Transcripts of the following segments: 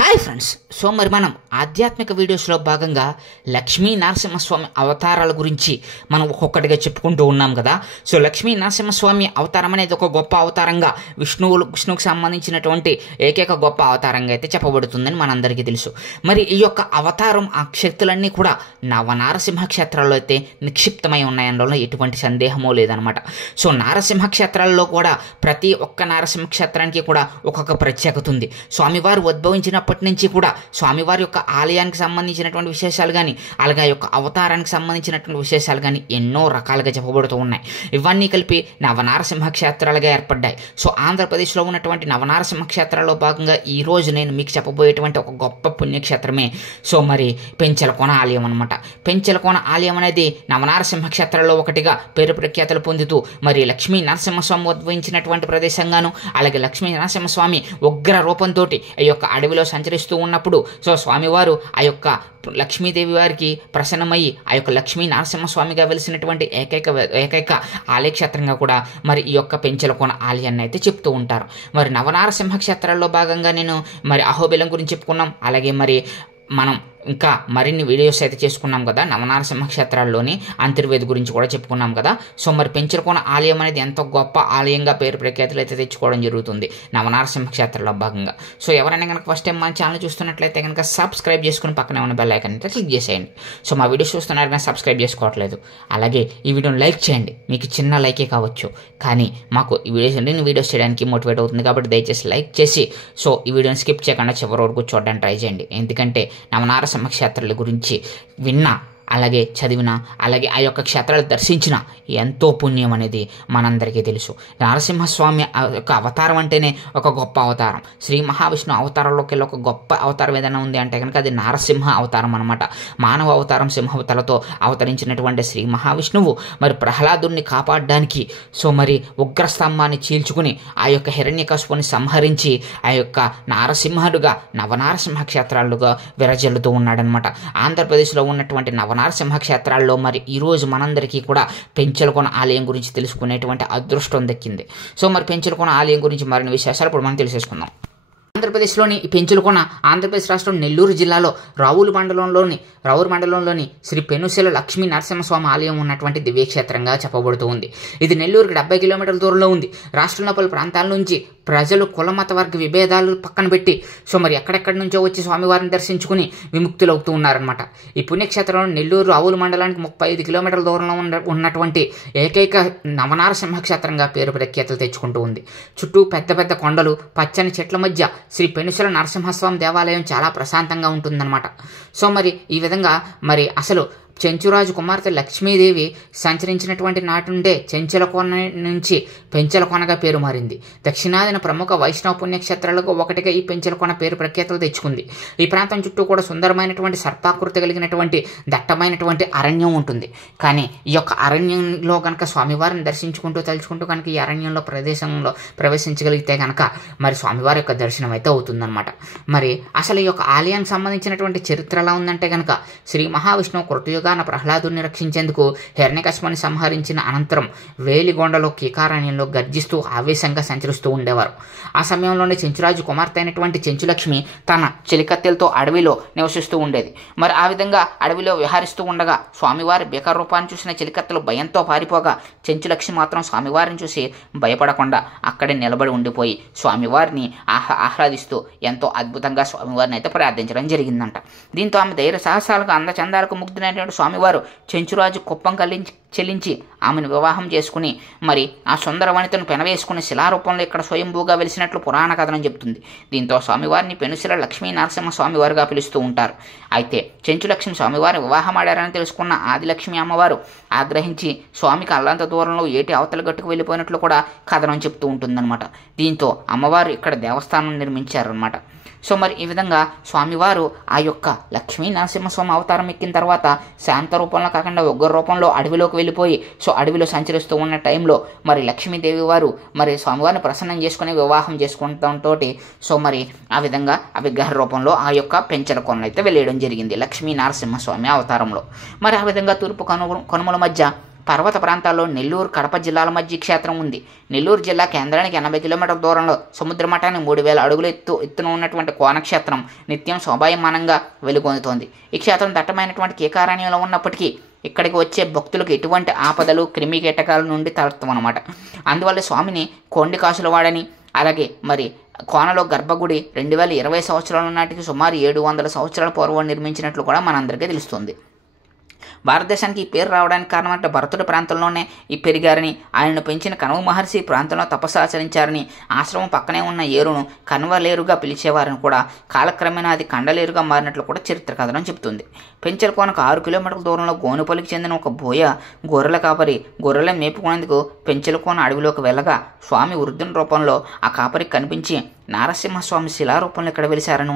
Hi friends, so మరి మనం ఆధ్యాత్మిక వీడియోస్లో భాగంగా లక్ష్మీ నరసింహస్వామి అవతారాల గురించి మనం ఒక్కొక్కటిగా చెప్పుకుంటూ ఉన్నాం కదా. సో లక్ష్మీ నరసింహస్వామి అవతారం అనేది ఒక గొప్ప అవతారంగా విష్ణువుకు సంబంధించినటువంటి ఏకైక గొప్ప అవతారంగా అయితే చెప్పబడుతుందని మనందరికీ తెలుసు. మరి ఈ యొక్క అవతారం ఆ శక్తులన్నీ కూడా నవనారసింహ క్షేత్రాల్లో అయితే నిక్షిప్తమై ఉన్నాయనడంలో ఎటువంటి సందేహమూ లేదనమాట. సో నారసింహ క్షేత్రాల్లో కూడా ప్రతి ఒక్క నారసింహ క్షేత్రానికి కూడా ఒక్కొక్క ప్రత్యేకత ఉంది. స్వామివారు ఉద్భవించినప్పటి నుంచి కూడా స్వామివారి యొక్క ఆలయానికి సంబంధించినటువంటి విశేషాలు కానీ అలాగే యొక్క అవతారానికి సంబంధించినటువంటి విశేషాలు కానీ ఎన్నో రకాలుగా చెప్పబడుతూ ఉన్నాయి. ఇవన్నీ కలిపి నవనారసింహ క్షేత్రాలుగా ఏర్పడ్డాయి. సో ఆంధ్రప్రదేశ్లో ఉన్నటువంటి నవనారసింహ క్షేత్రాల్లో భాగంగా ఈరోజు నేను మీకు చెప్పబోయేటువంటి ఒక గొప్ప పుణ్యక్షేత్రమే సో మరి పెంచలకోన ఆలయం అనమాట. పెంచలకోన ఆలయం అనేది నవనారసింహ క్షేత్రాల్లో ఒకటిగా పేరు ప్రఖ్యాతలు పొందుతూ మరి లక్ష్మీ నరసింహస్వామి ఉద్భవించినటువంటి ప్రదేశంగాను అలాగే లక్ష్మీ నరసింహస్వామి ఉగ్ర రూపంతో ఈ యొక్క అడవిలో సంచరిస్తూ ఉన్నప్పుడు సో స్వామివారు ఆ యొక్క లక్ష్మీదేవి వారికి ప్రసన్నమయ్యి ఆ యొక్క లక్ష్మీ నరసింహస్వామిగా వెలిసినటువంటి ఏకైక ఆలయక్షేత్రంగా కూడా మరి ఈ యొక్క పెంచలకోన ఆలయాన్ని అయితే చెప్తూ ఉంటారు. మరి నవనారసింహ క్షేత్రాల్లో భాగంగా నేను మరి అహోబిలం గురించి చెప్పుకున్నాం. అలాగే మరి మనం ఇంకా మరిన్ని వీడియోస్ అయితే చేసుకున్నాం కదా. నవనారసింహ క్షేత్రాల్లోని అంతర్వేది గురించి కూడా చెప్పుకున్నాం కదా. సో మరి పెంచలకోన ఆలయం అనేది ఎంతో గొప్ప ఆలయంగా పేరు ప్రఖ్యాతులు అయితే తెచ్చుకోవడం జరుగుతుంది నవనారసింహ క్షేత్రంలో భాగంగా. సో ఎవరైనా కనుక ఫస్ట్ టైం మన ఛానల్ చూస్తున్నట్లయితే కనుక సబ్స్క్రైబ్ చేసుకుని పక్కనే ఉన్న బెల్ ఐకాన్ అయితే క్లిక్ చేసేయండి. సో మా వీడియోస్ చూస్తున్నారు కానీ సబ్స్క్రైబ్ చేసుకోవట్లేదు. అలాగే ఈ వీడియోని లైక్ చేయండి. మీకు చిన్న లైకే కావచ్చు కానీ మాకు ఈ వీడియోస్ చేయడానికి మోటివేట్ అవుతుంది కాబట్టి దయచేసి లైక్ చేసి సో ఈ వీడియోని స్కిప్ చేయకుండా చివరి వరకు చూడడానికి ట్రై చేయండి. ఎందుకంటే నవనారసింహ క్షేత్రాల గురించి విన్నా అలాగే చదివిన అలాగే ఆ యొక్క క్షేత్రాలు దర్శించిన ఎంతో పుణ్యం అనేది మనందరికీ తెలుసు. నరసింహస్వామి యొక్క అవతారం అంటేనే ఒక గొప్ప అవతారం. శ్రీ మహావిష్ణు అవతారంలోకి వెళ్ళి ఒక గొప్ప అవతారం ఏదైనా ఉంది అంటే కనుక అది నరసింహ అవతారం అనమాట. మానవ అవతారం సింహవతలతో అవతరించినటువంటి శ్రీ మహావిష్ణువు మరి ప్రహ్లాదుని కాపాడడానికి సో మరి ఉగ్రస్తంభాన్ని చీల్చుకుని ఆ యొక్క హిరణ్యకశిపుని సంహరించి ఆ యొక్క నారసింహుడుగా నవనారసింహ క్షేత్రాలుగా విరజిల్లుతూ ఉన్నాడనమాట. ఆంధ్రప్రదేశ్లో ఉన్నటువంటి నవనారసింహ క్షేత్రాల్లో మరి ఈరోజు మనందరికీ కూడా పెంచలకోన ఆలయం గురించి తెలుసుకునేటువంటి అదృష్టం దక్కింది. సో మరి పెంచలకోన ఆలయం గురించి మరిన్ని విశేషాలు ఇప్పుడు మనం తెలిసేసుకుందాం. ఆంధ్రప్రదేశ్లోని ఈ పెంచలకోన ఆంధ్రప్రదేశ్ రాష్ట్రం నెల్లూరు జిల్లాలో రావుల మండలంలోని శ్రీ పెనుశెల లక్ష్మీ నరసింహస్వామి ఆలయం ఉన్నటువంటి దివ్యక్షేత్రంగా చెప్పబడుతూ ఉంది. ఇది నెల్లూరుకి 70 కిలోమీటర్ల దూరంలో ఉంది. రాష్ట్రంలో పలు ప్రాంతాల నుంచి ప్రజలు కులమత వర్గ విభేదాలు పక్కన పెట్టి సో మరి ఎక్కడెక్కడి నుంచో వచ్చి స్వామివారిని దర్శించుకుని విముక్తులవుతూ ఉన్నారనమాట. ఈ పుణ్యక్షేత్రంలో నెల్లూరు రావుల మండలానికి 35 కిలోమీటర్ల దూరంలో ఉన్నటువంటి ఏకైక నవనారసింహ క్షేత్రంగా పేరు ప్రఖ్యాతులు తెచ్చుకుంటూ ఉంది. చుట్టూ పెద్ద పెద్ద కొండలు పచ్చని చెట్ల మధ్య శ్రీ పెనుశెల నరసింహస్వామి దేవాలయం చాలా ప్రశాంతంగా ఉంటుందన్నమాట. సో మరి ఈ విధంగా మరి అసలు చెంచురాజు కుమార్తె లక్ష్మీదేవి సంచరించినటువంటి నాటి నుండే చెంచలకోన నుంచి పెంచలకోనగా పేరు మారింది. దక్షిణాదిన ప్రముఖ వైష్ణవ పుణ్యక్షేత్రాలకు ఒకటిగా ఈ పెంచలకోన పేరు ప్రఖ్యాతులు తెచ్చుకుంది. ఈ ప్రాంతం చుట్టూ కూడా సుందరమైనటువంటి సర్పాకృతి కలిగినటువంటి దట్టమైనటువంటి అరణ్యం ఉంటుంది. కానీ ఈ యొక్క అరణ్యంలో కనుక స్వామివారిని తలుచుకుంటూ కనుక ఈ అరణ్యంలో ప్రదేశంలో ప్రవేశించగలిగితే కనుక మరి స్వామివారి యొక్క దర్శనం అయితే అవుతుందన్నమాట. మరి అసలు ఈ యొక్క ఆలయానికి సంబంధించినటువంటి చరిత్ర ఎలా ఉందంటే కనుక శ్రీ మహావిష్ణువు కృతయుగాన ప్రహ్లాదుని రక్షించేందుకు హిరణ్యకశిపుని సంహరించిన అనంతరం వేలిగొండలో కీకారణ్యంలో గర్జిస్తూ ఆవేశంగా సంచరిస్తూ ఉండేవారు. ఆ సమయంలోనే చెంచురాజు కుమార్తె అయినటువంటి చెంచులక్ష్మి తన చెలికత్తెలతో అడవిలో నివసిస్తూ ఉండేది. మరి ఆ విధంగా అడవిలో విహరిస్తూ ఉండగా స్వామివారి బేక రూపాన్ని చూసిన చెలికత్తెలు భయంతో పారిపోగా చెంచులక్ష్మి మాత్రం స్వామివారిని చూసి భయపడకుండా అక్కడే నిలబడి ఉండిపోయి స్వామివారిని ఆహ్లాదిస్తూ ఎంతో అద్భుతంగా స్వామివారిని అయితే ప్రార్థించడం జరిగిందంట. దీంతో ఆమె ధైర్య సాహసాలకు అందచందాలకు ముగ్ధులైనటువంటి స్వామివారు చెంచురాజు కుప్పం చెల్లించి ఆమెను వివాహం చేసుకుని మరి ఆ సుందర వనితను పెనవేసుకుని శిలారూపంలో ఇక్కడ స్వయంభూగా వెలిసినట్లు పురాణ కథనం చెబుతుంది. దీంతో స్వామివారిని పెనుశెల లక్ష్మీ నరసింహ స్వామివారుగా పిలుస్తూ ఉంటారు. అయితే చెంచులక్ష్మి స్వామివారి వివాహం ఆడారని తెలుసుకున్న ఆదిలక్ష్మి అమ్మవారు ఆగ్రహించి స్వామికి అల్లంత దూరంలో ఏటి అవతల గట్టుకు వెళ్ళిపోయినట్లు కూడా కథనం చెప్తూ ఉంటుందన్నమాట. దీంతో అమ్మవారు ఇక్కడ దేవస్థానం నిర్మించారనమాట. సో మరి ఈ విధంగా స్వామివారు ఆ యొక్క లక్ష్మీ నరసింహస్వామి అవతారం ఎక్కిన తర్వాత శాంత రూపంలో కాకుండా ఉగ్ర రూపంలో అడవిలోకి వెళ్ళిపోయి సో అడవిలో సంచరిస్తూ ఉన్న టైంలో మరి లక్ష్మీదేవి వారు మరి స్వామివారిని ప్రసన్నం చేసుకుని వివాహం చేసుకుంటంతో సో మరి ఆ విధంగా ఆ విగ్రహ రూపంలో ఆ యొక్క పెంచలకోనలో అయితే వెళ్ళేయడం జరిగింది లక్ష్మీ నరసింహస్వామి అవతారంలో. మరి ఆ విధంగా తూర్పు కనుమల మధ్య పర్వత ప్రాంతాల్లో నెల్లూరు కడప జిల్లాల మధ్య క్షేత్రం ఉంది. నెల్లూరు జిల్లా కేంద్రానికి 80 కిలోమీటర్ల దూరంలో సముద్ర మట్టానికి 3000 అడుగుల ఎత్తున ఉన్నటువంటి కోనక్షేత్రం నిత్యం శోభాయమానంగా వెలుగొందుతోంది. ఈ క్షేత్రం దట్టమైనటువంటి కీకారణ్యంలో ఉన్నప్పటికీ ఇక్కడికి వచ్చే భక్తులకు ఎటువంటి ఆపదలు క్రిమి కీటకాల నుండి తలెత్తమన్నమాట. అందువల్ల స్వామిని కొండి కాసుల వాడని, అలాగే మరి కోనలో గర్భగుడి 2020 సంవత్సరాల నాటికి సుమారు 700 సంవత్సరాల పూర్వం నిర్మించినట్లు కూడా మనందరికీ తెలుస్తుంది. భారతదేశానికి ఈ పేరు రావడానికి కారణం అంటే భరతుడి ప్రాంతంలోనే ఈ పెరిగారని, ఆయనను పెంచిన కణవ మహర్షి ప్రాంతంలో తపస్సు ఆచరించారని, ఆశ్రమం పక్కనే ఉన్న ఏరును కన్వలేరుగా పిలిచేవారని కూడా, కాలక్రమేణా అది కండలేరుగా మారినట్లు కూడా చరిత్ర కథనం చెబుతుంది. పెంచలకోనకు 6 కిలోమీటర్ల దూరంలో గోనుపల్లికి చెందిన ఒక బోయ గొర్రెల కాపరి గొర్రెలను మేపుకునేందుకు పెంచలకోన అడవిలోకి వెళ్ళగా స్వామి వృద్ధుని రూపంలో ఆ కాపరికి కనిపించి నారసింహస్వామి శిలారూపంలో ఇక్కడ వెలిశారని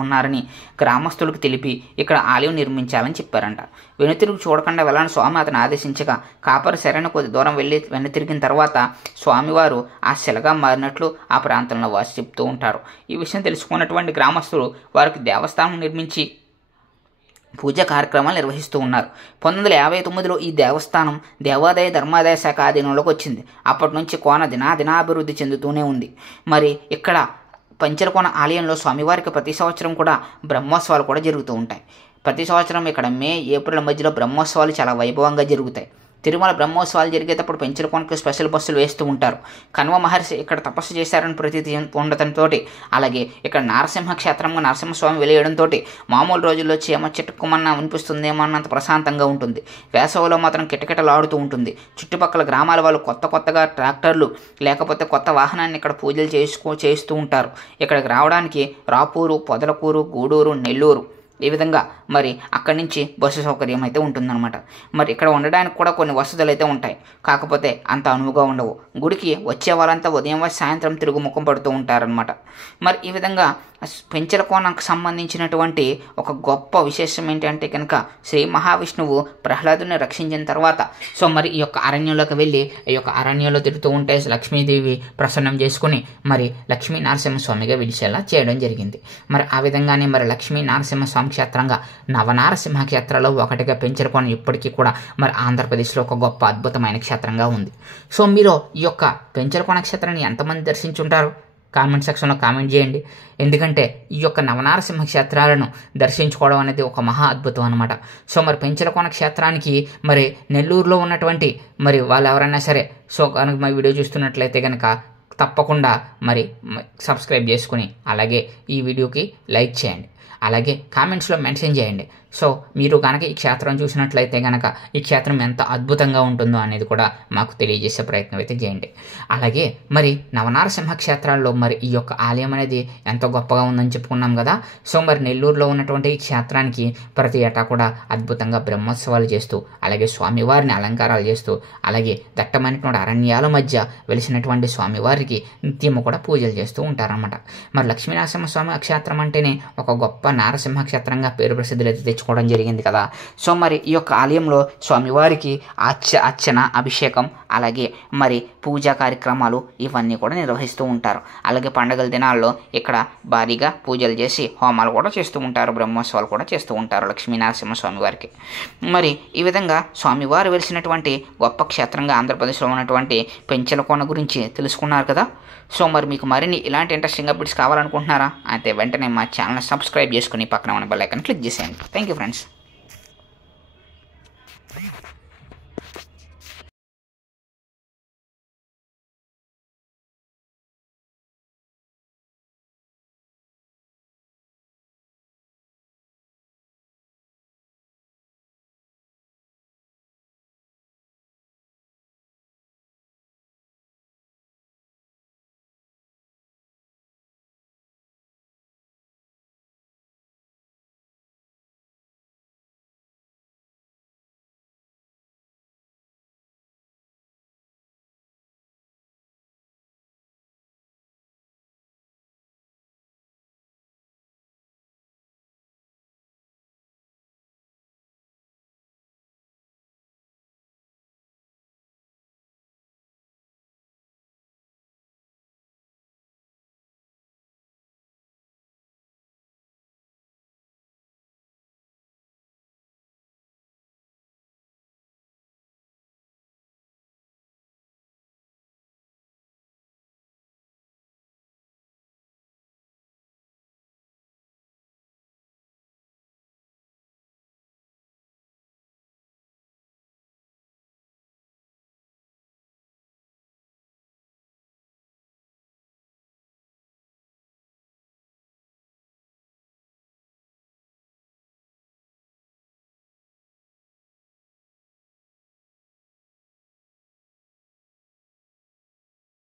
ఉన్నారని గ్రామస్తులకు తెలిపి ఇక్కడ ఆలయం నిర్మించాలని చెప్పారంట. వెనుతిరుగు చూడకుండా వెళ్ళని స్వామి అతను ఆదేశించగా కాపరి సరైన కొద్ది దూరం వెళ్ళి వెనుతిరిగిన తర్వాత స్వామివారు ఆ శిలగా మారినట్లు ఆ ప్రాంతంలో వాసి చెప్తూ ఉంటారు. ఈ విషయం తెలుసుకున్నటువంటి గ్రామస్తులు వారికి దేవస్థానం నిర్మించి పూజా కార్యక్రమాలు నిర్వహిస్తూ ఉన్నారు. 1959లో ఈ దేవస్థానం దేవాదాయ ధర్మాదాయ శాఖ ఆధీనంలోకి వచ్చింది. అప్పటి నుంచి కోన దినాభివృద్ధి చెందుతూనే ఉంది. మరి ఇక్కడ పంచలకోన ఆలయంలో స్వామివారికి ప్రతి సంవత్సరం కూడా బ్రహ్మోత్సవాలు కూడా జరుగుతూ ఉంటాయి. ప్రతి సంవత్సరం ఇక్కడ మే, ఏప్రిల్ మధ్యలో బ్రహ్మోత్సవాలు చాలా వైభవంగా జరుగుతాయి. తిరుమల బ్రహ్మోత్సవాలు జరిగేటప్పుడు పెంచలకోనకు స్పెషల్ బస్సులు వేస్తూ ఉంటారు. కణవ మహర్షి ఇక్కడ తపస్సు చేశారని ప్రతీతి ఉండటంతో, అలాగే ఇక్కడ నారసింహ క్షేత్రంగా నరసింహస్వామి వెలియడంతో మామూలు రోజుల్లో చీమ చిట్టుకుమన్నా వినిపిస్తుందేమో అన్నంత ప్రశాంతంగా ఉంటుంది. వేసవిలో మాత్రం కిటకిటలాడుతూ ఉంటుంది. చుట్టుపక్కల గ్రామాల వాళ్ళు కొత్తగా ట్రాక్టర్లు లేకపోతే కొత్త వాహనాన్ని ఇక్కడ పూజలు చేస్తూ ఉంటారు. ఇక్కడికి రావడానికి రాపూరు, పొదలకూరు, గూడూరు, నెల్లూరు ఈ విధంగా మరి అక్కడి నుంచి బస్సు సౌకర్యం అయితే ఉంటుందన్నమాట. మరి ఇక్కడ ఉండడానికి కూడా కొన్ని వసతులు అయితే ఉంటాయి, కాకపోతే అంత అనువుగా ఉండవు. గుడికి వచ్చే వాళ్ళంతా ఉదయం సాయంత్రం తిరుగు ముఖం పడుతూ ఉంటారనమాట. మరి ఈ విధంగా పెంచలకోనకు సంబంధించినటువంటి ఒక గొప్ప విశేషం ఏంటంటే కనుక శ్రీ మహావిష్ణువు ప్రహ్లాదుని రక్షించిన తర్వాత మరి ఈ యొక్క అరణ్యంలోకి వెళ్ళి ఈ యొక్క అరణ్యంలో తిరుగుతూ ఉంటే లక్ష్మీదేవి ప్రసన్నం చేసుకుని మరి లక్ష్మీ నరసింహస్వామిగా పిలిచేలా చేయడం జరిగింది. మరి ఆ విధంగానే మరి లక్ష్మీ నరసింహస్వామి క్షేత్రంగా నవనారసింహ క్షేత్రాల్లో ఒకటిగా పెంచలకోన ఇప్పటికీ కూడా మరి ఆంధ్రప్రదేశ్లో ఒక గొప్ప అద్భుతమైన క్షేత్రంగా ఉంది. మీరు ఈ యొక్క పెంచలకోన క్షేత్రాన్ని ఎంతమంది దర్శించుంటారు? కామెంట్ సెక్షన్లో కామెంట్ చేయండి. ఎందుకంటే ఈ యొక్క నవనారసింహ క్షేత్రాలను దర్శించుకోవడం అనేది ఒక మహా అద్భుతం అనమాట. మరి పెంచలకోన క్షేత్రానికి మరి నెల్లూరులో ఉన్నటువంటి మరి వాళ్ళు ఎవరైనా సరే కనుక మా వీడియో చూస్తున్నట్లయితే కనుక తప్పకుండా మరి సబ్స్క్రైబ్ చేసుకుని అలాగే ఈ వీడియోకి లైక్ చేయండి, అలాగే కామెంట్స్లో మెన్షన్ చేయండి. మీరు కనుక ఈ క్షేత్రం చూసినట్లయితే కనుక ఈ క్షేత్రం ఎంత అద్భుతంగా ఉంటుందో అనేది కూడా మాకు తెలియజేసే ప్రయత్నం అయితే చేయండి. అలాగే మరి నవనారసింహ క్షేత్రాల్లో మరి ఈ యొక్క ఆలయం అనేది ఎంతో గొప్పగా ఉందని చెప్పుకున్నాం కదా. మరి నెల్లూరులో ఉన్నటువంటి ఈ క్షేత్రానికి ప్రతి ఏటా కూడా అద్భుతంగా బ్రహ్మోత్సవాలు చేస్తూ, అలాగే స్వామివారిని అలంకారాలు చేస్తూ, అలాగే దట్టమైనటువంటి అరణ్యాల మధ్య వెలిసినటువంటి స్వామివారికి నిత్యము కూడా పూజలు చేస్తూ ఉంటారన్నమాట. మరి లక్ష్మీనరసింహస్వామి క్షేత్రం అంటేనే ఒక గొప్ప నారసింహ క్షేత్రంగా పేరు ప్రసిద్ధులు అయితే తెచ్చుకోవడం జరిగింది కదా. మరి ఈ యొక్క ఆలయంలో స్వామివారికి అర్చన, అభిషేకం, అలాగే మరి పూజా కార్యక్రమాలు ఇవన్నీ కూడా నిర్వహిస్తూ ఉంటారు. అలాగే పండుగల దినాల్లో ఇక్కడ భారీగా పూజలు చేసి హోమాలు కూడా చేస్తూ ఉంటారు, బ్రహ్మోత్సవాలు కూడా చేస్తూ ఉంటారు లక్ష్మీనరసింహ స్వామి వారికి. మరి ఈ విధంగా స్వామివారు వెలిసినటువంటి గొప్ప క్షేత్రంగా ఆంధ్రప్రదేశ్లో ఉన్నటువంటి పెంచలకోన గురించి తెలుసుకున్నారు కదా. మరి మీకు మరిన్ని ఇలాంటి ఇంట్రెస్టింగ్ అప్డేట్స్ కావాలనుకుంటున్నారా? అయితే వెంటనే మా ఛానల్ సబ్స్క్రైబ్ చేసుకుని పక్కన ఉన్న బెల్ ఐకాన్ క్లిక్ చేసేయండి. Thank you friends.